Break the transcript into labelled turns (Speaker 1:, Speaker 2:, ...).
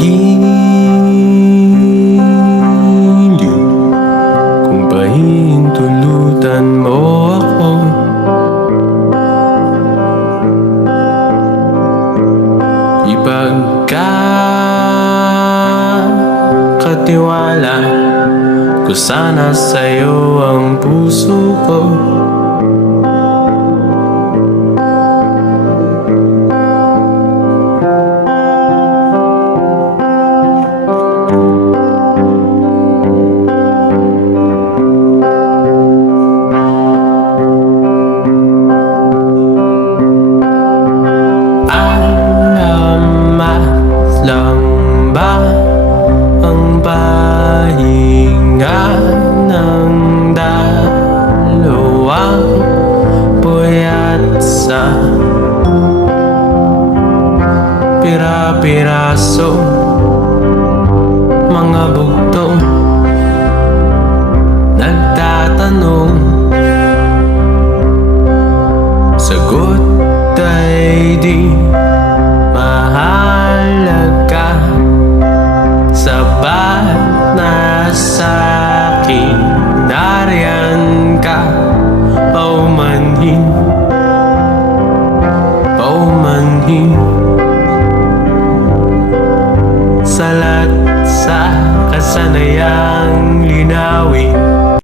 Speaker 1: pag-ibig Kung pahintulutan mo ako. Ipagkakatiwala ko sana sa'yo ang puso ko. na Pira-piraso Mga bugto Nagtatanong Sagot ay di Mahalaga Sapat na sa'kin sana'y ang linawin.